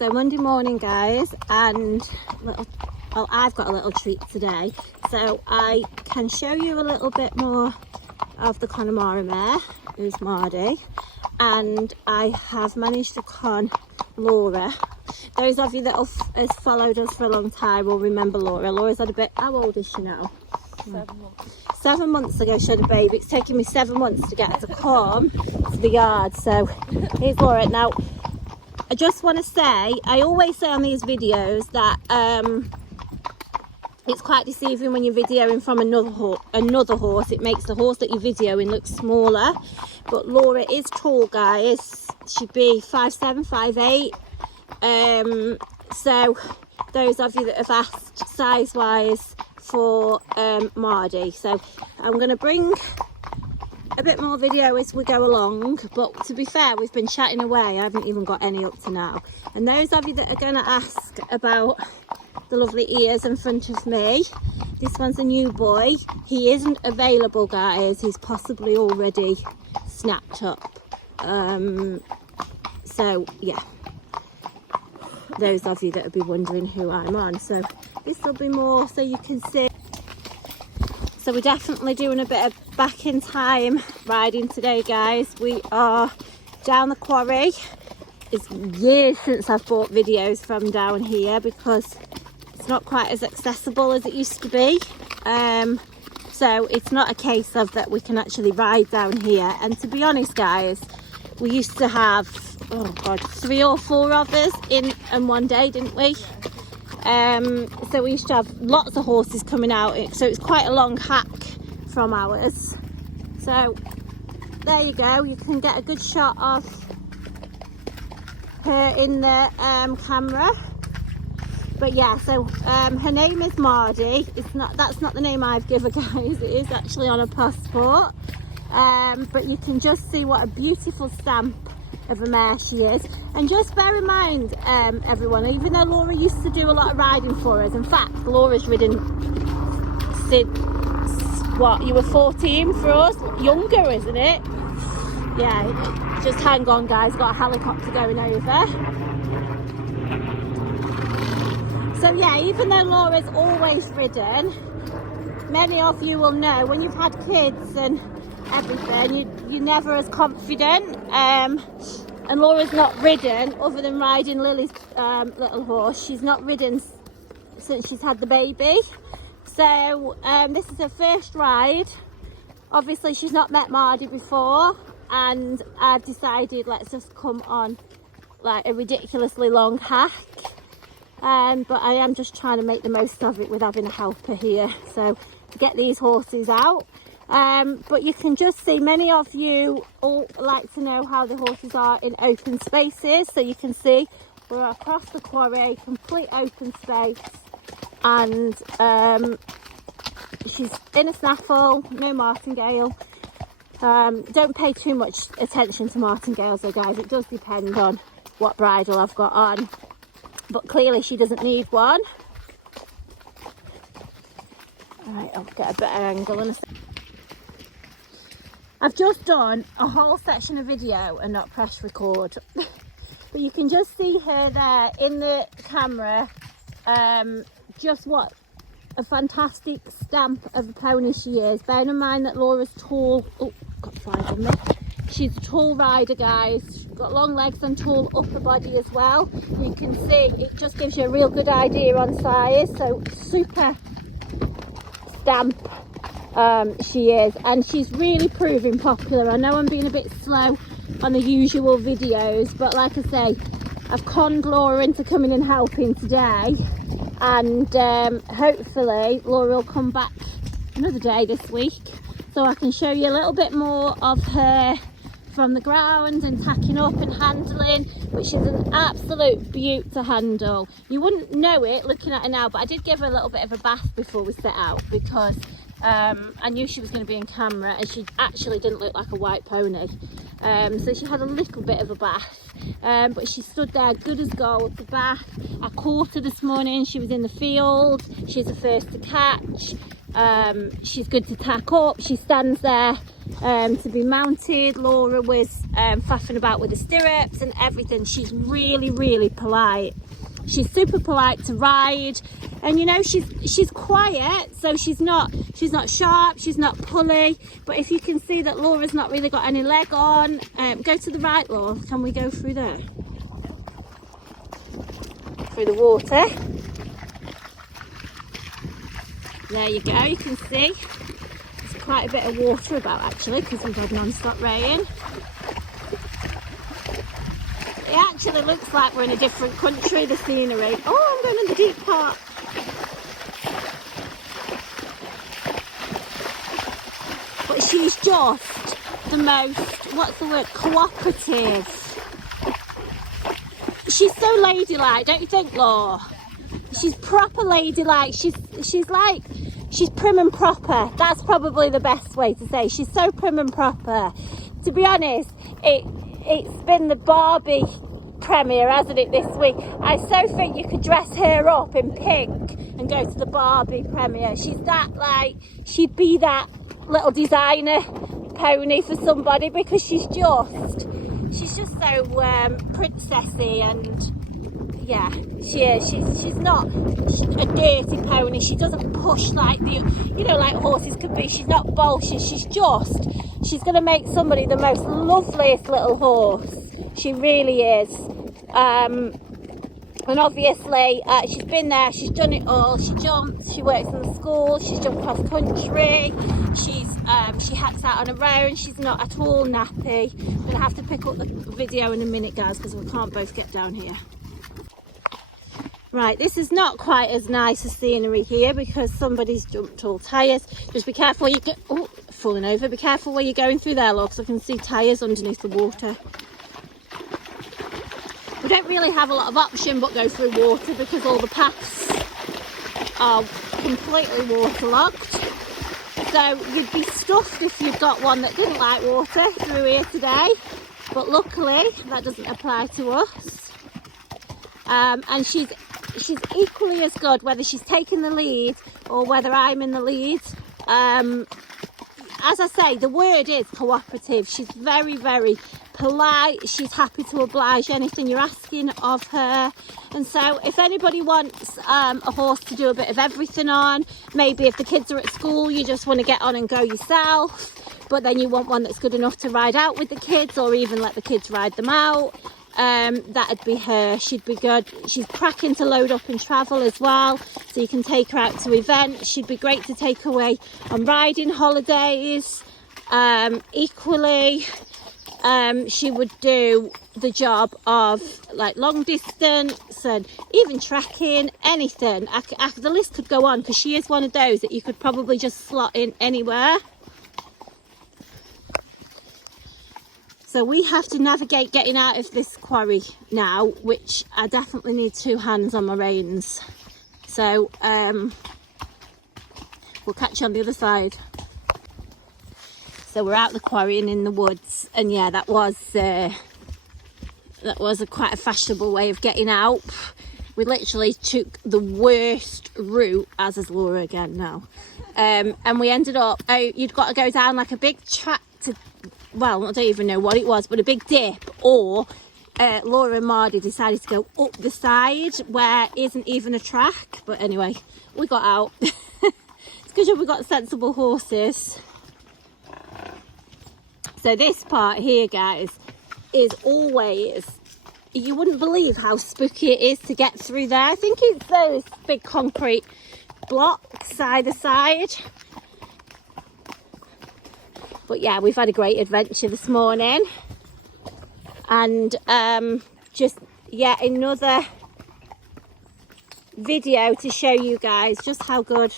So Monday morning, guys, and well, I've got a little treat today. So I can show you a little bit more of the Connemara mare, who's Mardi, and I have managed to con Laura. Those of you that have followed us for a long time will remember Laura. Laura's had a bit, how old is she now? 7 months. 7 months ago she had a baby. It's taken me 7 months to get her to come to the yard. So here's Laura. Now, I just want to say, I always say on these videos that it's quite deceiving when you're videoing from another horse. It makes the horse that you're videoing look smaller. But Laura is tall, guys. She'd be 5'7", 5'8". So those of you that have asked size-wise for Mardi. So I'm going to bring a bit more video as we go along, but to be fair, we've been chatting away. I haven't even got any up to now. And those of you that are going to ask about the lovely ears in front of me, this one's a new boy. He isn't available, guys. He's possibly already snapped up. So yeah, those of you that will be wondering who I'm on. So this will be more so you can see. So we're definitely doing a bit of back in time riding today, guys. We are down the Quarry. It's years since I've bought videos from down here because it's not quite as accessible as it used to be. So it's not a case of that we can actually ride down here. And to be honest, guys, we used to have, oh God, 3 or 4 of us in one day, didn't we? So we used to have lots of horses coming out, so it's quite a long hack from ours. So there you go, you can get a good shot of her in the camera. But yeah, so her name is Mardi. That's not the name I've given, guys. It is actually on a passport. But you can just see what a beautiful stamp of a mare she is. And just bear in mind, everyone, even though Laura used to do a lot of riding for us, in fact Laura's ridden since what, you were 14 for us, younger, isn't it? Yeah, just hang on, guys, got a helicopter going over. So yeah, even though Laura's always ridden, many of you will know when you've had kids and everything, you're never as confident. And Laura's not ridden, other than riding Lily's little horse, she's not ridden since she's had the baby. So this is her first ride. Obviously she's not met Mardi before, and I've decided let's just come on like a ridiculously long hack. But I am just trying to make the most of it with having a helper here, so to get these horses out. But you can just see, many of you all like to know how the horses are in open spaces. So you can see we're across the Quarry, complete open space, and she's in a snaffle, no martingale. Don't pay too much attention to martingales though, guys. It does depend on what bridle I've got on, but clearly she doesn't need one. All right, I'll get a better angle in a second. I've just done a whole section of video and not press record. But you can just see her there in the camera. Just what a fantastic stamp of a pony she is. Bearing in mind that Laura's tall. Oh, got flies on me. She's a tall rider, guys. She's got long legs and tall upper body as well. You can see it just gives you a real good idea on size. So super stamp she is, and she's really proving popular. I know I'm being a bit slow on the usual videos, but like I say, I've conned Laura into coming and helping today, and hopefully Laura will come back another day this week so I can show you a little bit more of her from the ground and tacking up and handling, which is an absolute beaut to handle. You wouldn't know it looking at her now, but I did give her a little bit of a bath before we set out because I knew she was going to be in camera, and she actually didn't look like a white pony. So she had a little bit of a bath, but she stood there good as gold. The bath, I caught her this morning. She was in the field. She's the first to catch. She's good to tack up. She stands there to be mounted. Laura was faffing about with the stirrups and everything. She's really, really polite. She's super polite to ride, and you know, she's quiet, so she's not sharp, she's not pulley. But if you can see that Laura's not really got any leg on, go to the right, Laura. Can we go through there? Through the water. There you go, you can see there's quite a bit of water about actually, because we've had non-stop rain. It actually looks like we're in a different country, the scenery. Oh, I'm going in the deep part. But she's just the most, what's the word, cooperative. She's so ladylike, don't you think, Laura? She's proper ladylike. She's prim and proper. That's probably the best way to say. She's so prim and proper. To be honest, it's been the Barbie premiere, hasn't it, this week? I so think you could dress her up in pink and go to the Barbie premiere. She's that, like, she'd be that little designer pony for somebody, because she's just so princessy, and yeah, she is. She's not a dirty pony. She doesn't push like like horses could be. She's not bolshy. She's going to make somebody the most loveliest little horse. She really is. And obviously she's been there, she's done it all. She jumps, she works in the school, she's jumped cross country, she hacks out on her own. She's not at all nappy. I'm going to have to pick up the video in a minute, guys, because we can't both get down here. Right, this is not quite as nice a scenery here because somebody's jumped all tyres. Just be careful where you go. Oh, falling over. Be careful where you're going through there, look, because I can see tyres underneath the water. We don't really have a lot of option but go through water because all the paths are completely waterlogged. So you'd be stuffed if you'd got one that didn't like water through here today. But luckily that doesn't apply to us. And she's equally as good whether she's taking the lead or whether I'm in the lead. As I say, the word is cooperative. She's very, very polite. She's happy to oblige anything you're asking of her. And so if anybody wants a horse to do a bit of everything on, maybe if the kids are at school you just want to get on and go yourself, but then you want one that's good enough to ride out with the kids or even let the kids ride them out, that'd be her. She'd be good. She's cracking to load up and travel as well, so you can take her out to events. She'd be great to take away on riding holidays. Equally, she would do the job of like long distance and even trekking, anything. The list could go on because she is one of those that you could probably just slot in anywhere. So we have to navigate getting out of this quarry now, which I definitely need two hands on my reins. So we'll catch you on the other side. So we're out the quarry and in the woods, and yeah, that was quite a fashionable way of getting out. We literally took the worst route, as is Laura again now, and we ended up. You'd got to go down like a big track to. Well, I don't even know what it was, but a big dip, or Laura and Mardi decided to go up the side where isn't even a track. But anyway, we got out. It's because we've got sensible horses. So this part here, guys, is always, you wouldn't believe how spooky it is to get through there. I think it's those big concrete blocks either side. But yeah, we've had a great adventure this morning, and just yet another video to show you guys just how good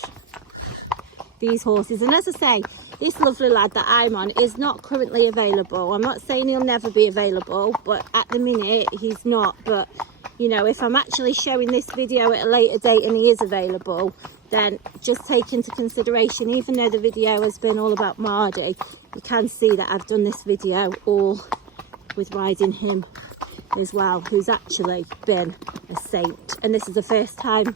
these horses. And as I say, this lovely lad that I'm on is not currently available. I'm not saying he'll never be available, but at the minute he's not. But you know, if I'm actually showing this video at a later date and he is available, then just take into consideration, even though the video has been all about Mardi, you can see that I've done this video all with riding him as well, who's actually been a saint. And this is the first time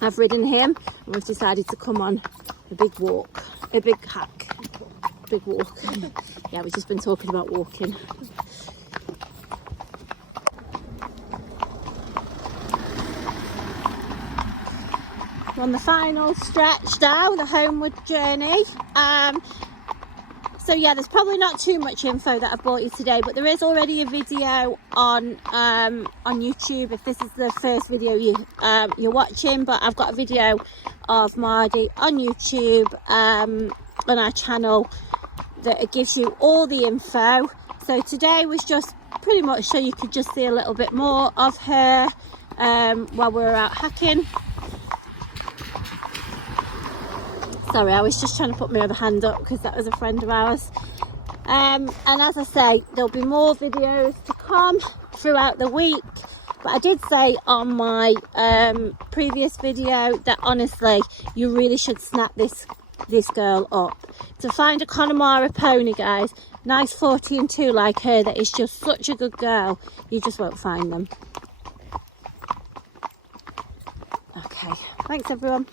I've ridden him, and we've decided to come on a big walk, a big big walk. Yeah, we've just been talking about walking. We're on the final stretch now, the homeward journey. So yeah, there's probably not too much info that I've brought you today, but there is already a video on YouTube if this is the first video you're watching. But I've got a video of Mardi on YouTube on our channel that gives you all the info. So today was just pretty much so you could just see a little bit more of her while we were out hacking. Sorry, I was just trying to put my other hand up because that was a friend of ours. And as I say, there'll be more videos to come throughout the week. But I did say on my previous video that honestly, you really should snap this girl up. To find a Connemara pony, guys, nice 40 and 2 like her, that is just such a good girl, you just won't find them. Okay, thanks everyone.